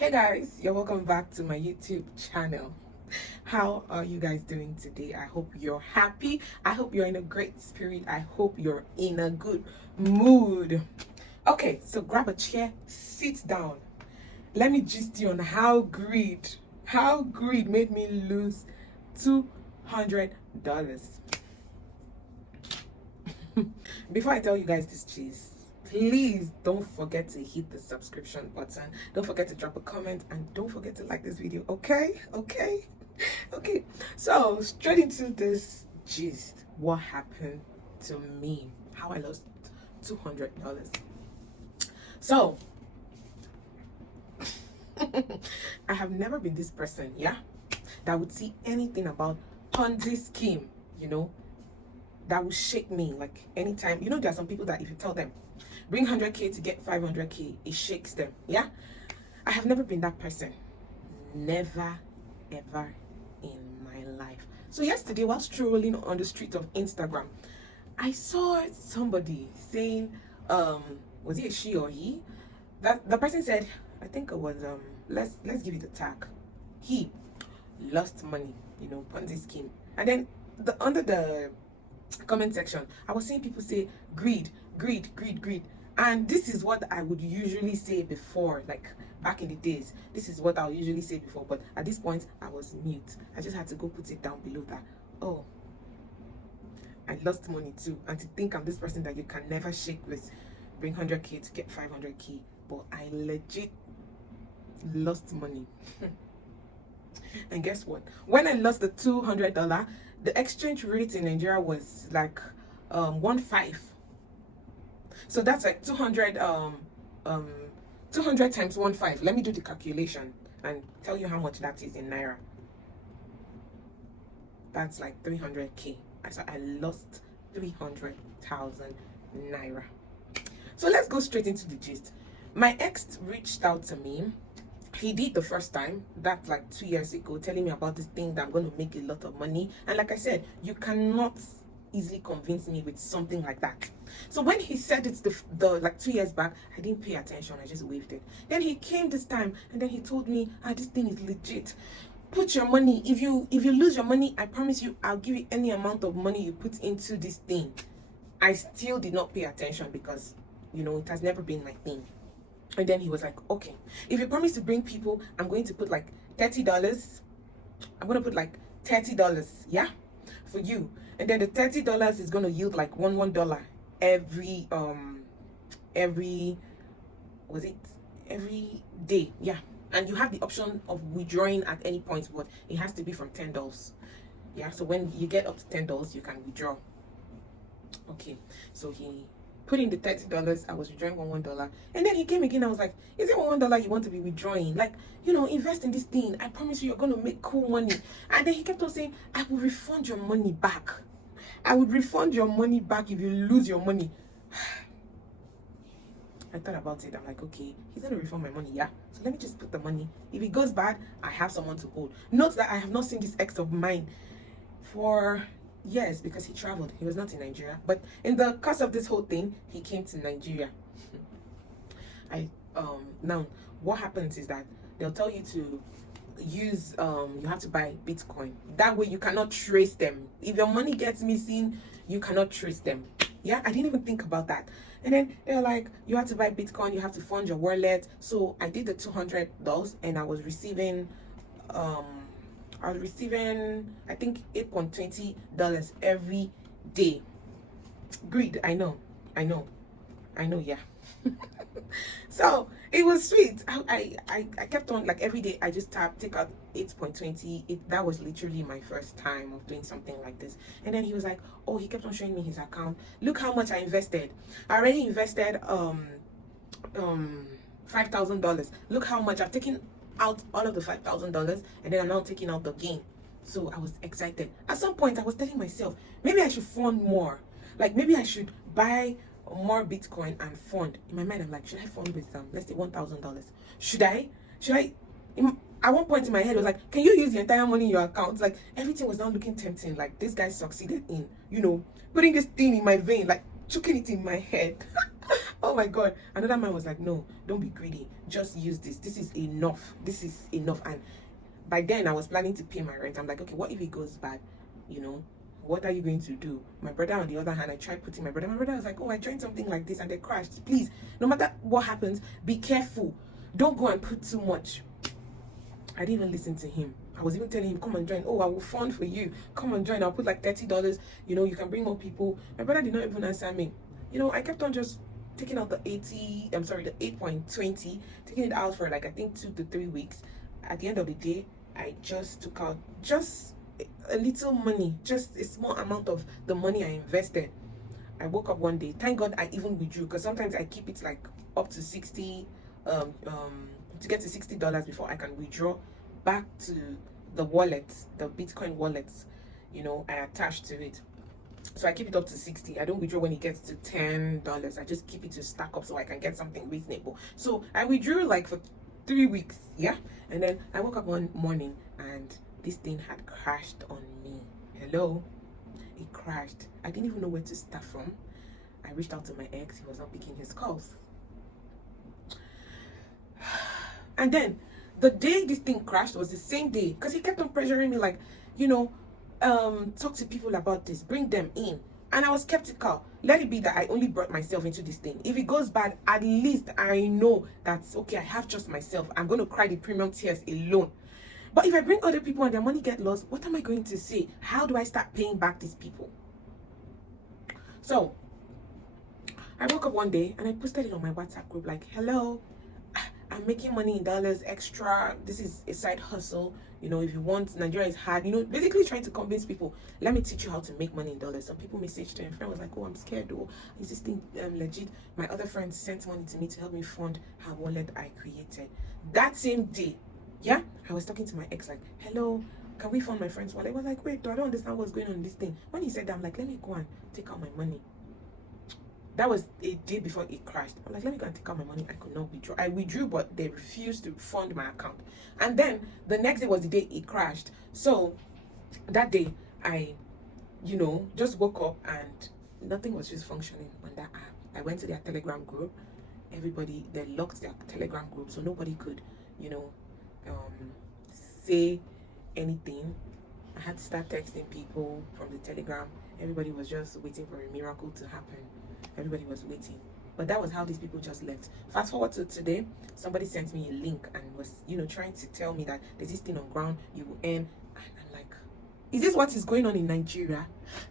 Hey guys, you're welcome back to my YouTube channel. How are you guys doing today? I hope you're happy. I hope you're in a great spirit. I hope you're in a good mood. Okay, so grab a chair, sit down. Let me gist you on how greed made me lose $200. Before I tell you guys this cheese, please don't forget to hit the subscription button. Don't forget to drop a comment and don't forget to like this video. Okay. So straight into this gist. What happened to me? How I lost $200. So I have never been this person, that would see anything about Ponzi scheme, that will shake me. Like anytime, there are some people that if you tell them bring 100K to get 500K, it shakes them. I have never been that person. Never ever in my life. So yesterday, while strolling on the street of Instagram, I saw somebody saying, was it a she or he? That the person said, I think it was let's give it a tag. He lost money, Ponzi scheme. And then under the comment section, I was seeing people say greed. And this is what I would usually say before, like back in the days. This is what I would usually say before, but at this point I was mute. I just had to go put it down below that. Oh, I lost money too. And to think I'm this person that you can never shake with bring 100K to get 500K, but I legit lost money. And guess what? When I lost the $200, the exchange rate in Nigeria was like 1.5. So that's like 200 200 times 1.5. Let me do the calculation and tell you how much that is in naira. That's like 300K. So I lost 300,000 naira. So let's go straight into the gist. My ex reached out to me. He did the first time, that's like 2 years ago, telling me about this thing that I'm going to make a lot of money. And like I said, you cannot easily convince me with something like that. So when he said it's the like 2 years back, I didn't pay attention. I just waved it. Then he came this time and then he told me, this thing is legit. Put your money. If you lose your money, I promise you, I'll give you any amount of money you put into this thing. I still did not pay attention because, it has never been my thing. And then he was like, okay, if you promise to bring people, I'm going to put like $30. I'm going to put like $30, for you. And then the $30 is going to yield like $1 every day. And you have the option of withdrawing at any point, but it has to be from $10. So when you get up to $10, you can withdraw. Okay, so he put in the $30. I was withdrawing $1, and then he came again. I was like, is it $1 you want to be withdrawing? Like, invest in this thing. I promise you're gonna make cool money. And then he kept on saying, I will refund your money back. I would refund your money back if you lose your money. I thought about it. I'm like, okay, he's gonna refund my money, so let me just put the money. If it goes bad, I have someone to hold. Note that I have not seen this ex of mine for years because he traveled. He was not in Nigeria, but in the course of this whole thing, he came to Nigeria. Now what happens is that they'll tell you to use you have to buy Bitcoin. That way you cannot trace them. If your money gets missing, you cannot trace them. I didn't even think about that. And then they're like, you have to buy Bitcoin, you have to fund your wallet. So I did the $200 and I was receiving I think $8.20 every day. Greed, I know. So it was sweet. I kept on, like, every day I just take out 8.20. That was literally my first time of doing something like this. And then he was like, oh, he kept on showing me his account. Look how much I invested. I already invested $5,000. Look how much I've taken out all of the $5,000, and then I'm now taking out the gain. So I was excited. At some point I was telling myself, maybe I should fund more. Like, maybe I should buy more Bitcoin and fund. In my mind, I'm like, should I fund with let's say $1,000? Should I at one point in my head, I was like, can you use the entire money in your account? Like, everything was now looking tempting. Like, this guy succeeded in putting this thing in my vein, like choking it in my head. Oh my God. Another man was like, no, don't be greedy. Just use this. This is enough. This is enough. And by then I was planning to pay my rent. I'm like, okay, what if it goes bad? You know, what are you going to do? My brother, on the other hand, I tried putting my brother was like, oh, I joined something like this and they crashed. Please, no matter what happens, be careful. Don't go and put too much. I didn't even listen to him. I was even telling him, come and join. Oh, I will fund for you. Come and join. I'll put like $30. You know, you can bring more people. My brother did not even answer me. You know, I kept on just taking out the 8.20, taking it out for like, I think 2 to 3 weeks. At the end of the day, I just took out just a little money, just a small amount of the money I invested. I woke up one day. Thank God I even withdrew, because sometimes I keep it like up to 60, to get to $60 before I can withdraw back to the wallet, the Bitcoin wallets, you know, I attached to it. So I keep it up to 60. I don't withdraw when it gets to $10. I just keep it to stack up so I can get something reasonable. So I withdrew like for 3 weeks, yeah. And then I woke up one morning and this thing had crashed on me. Hello, it crashed. I didn't even know where to start from. I reached out to my ex. He was not picking his calls. And then the day this thing crashed was the same day, because he kept on pressuring me like, you know, talk to people about this, bring them in. And I was skeptical. Let it be that I only brought myself into this thing. If it goes bad, at least I know that's okay. I have just myself. I'm going to cry the premium tears alone. But if I bring other people and their money get lost, what am I going to say? How do I start paying back these people? So I woke up one day and I posted it on my WhatsApp group like, hello, I'm making money in dollars extra. This is a side hustle. You know, if you want, Nigeria is hard. You know, basically trying to convince people, let me teach you how to make money in dollars. Some people messaged her. A friend was like, oh, I'm scared though. Is this thing legit? My other friend sent money to me to help me fund her wallet I created. That same day, yeah, I was talking to my ex like, hello, can we fund my friend's wallet? I was like, wait, I don't understand what's going on in this thing. When he said that, I'm like, let me go and take out my money. That was a day before it crashed. I'm like, let me go and take out my money. I could not withdraw. I withdrew, but they refused to fund my account. And then the next day was the day it crashed. So that day, I, you know, just woke up and nothing was just functioning on that app. I went to their Telegram group. Everybody, they locked their Telegram group, so nobody could, you know, say anything. I had to start texting people from the Telegram. Everybody was just waiting for a miracle to happen. Everybody was waiting. But that was how these people just left. Fast forward to today, somebody sent me a link and was, you know, trying to tell me that there's this thing on ground, you will earn. And I'm like, is this what is going on in Nigeria?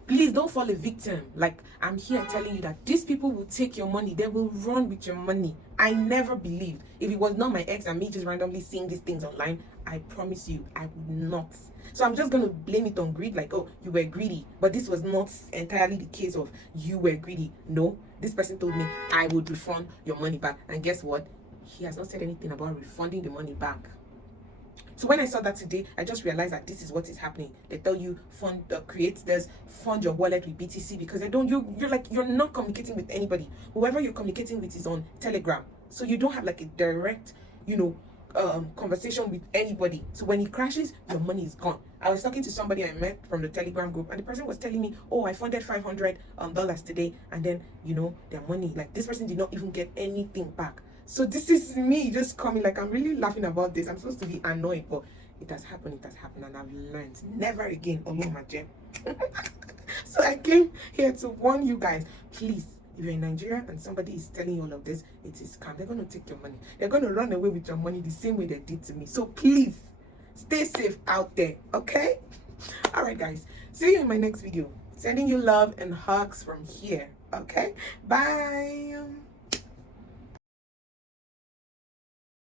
Please don't fall a victim. Like, I'm here telling you that these people will take your money. They will run with your money. I never believed. If it was not my ex and me just randomly seeing these things online, I promise you, I would not. So I'm just going to blame it on greed, like, oh, you were greedy. But this was not entirely the case of you were greedy. No, this person told me I would refund your money back. And guess what? He has not said anything about refunding the money back. So when I saw that today, I just realized that this is what is happening. They tell you create this, fund your wallet with BTC, because they don't. You're not communicating with anybody. Whoever you're communicating with is on Telegram, so you don't have like a direct, you know, conversation with anybody. So when it crashes, your money is gone. I was talking to somebody I met from the Telegram group, and the person was telling me, oh, I funded $500 today, and then, you know, their money, like, this person did not even get anything back. So this is me just coming, like, I'm really laughing about this. I'm supposed to be annoyed, but it has happened, and I've learned never again. Oh my gem. So I came here to warn you guys, please. If you're in Nigeria and somebody is telling you all of this, it is scam. They're going to take your money. They're going to run away with your money the same way they did to me. So please, stay safe out there, okay? All right, guys. See you in my next video. Sending you love and hugs from here, okay? Bye.